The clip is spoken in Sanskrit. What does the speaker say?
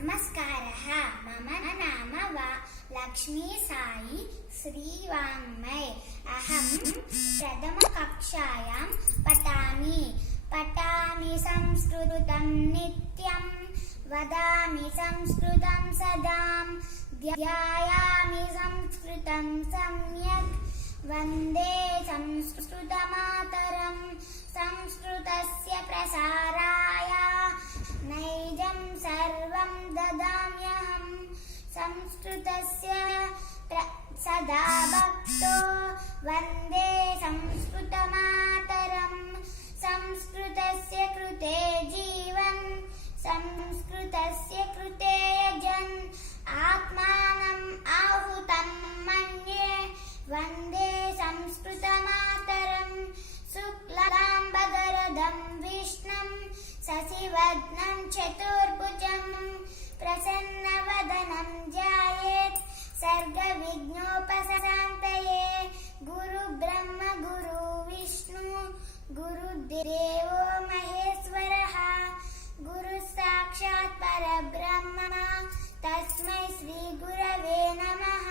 नमस्कारः। मम नाम लक्ष्मी साई श्रीवाङ्मय। अहं प्रथमकक्षायां पठामि। संस्कृतं नित्यं वदामि संस्कृतं सदा ध्यायामि संस्कृतं सम्यक् वन्दे संस्कृतमातरम्। संस्कृतस्य प्रसाराय नैजं सर्वं ददाम्यहं। संस्कृतस्य सदा भक्तो वन्दे संस्कृतमातरम्। संस्कृतस्य कृते जीवन् संस्कृतस्य कृते यजन् आत्मानम् आहुतं मन्ये वन्दे संस्कृतमातरम्। शुक्लाम्बरधरं विष्णुं शशिवर्णं चतुर्भुजं प्रसन्नवदनं ध्यायेत् सर्वविघ्नोपशान्तये। गुरुब्रह्मा गुरुर्विष्णु गुरुर्देवो महेश्वरः। गुरुसाक्षात् परब्रह्म तस्मै श्री गुरवे नमः।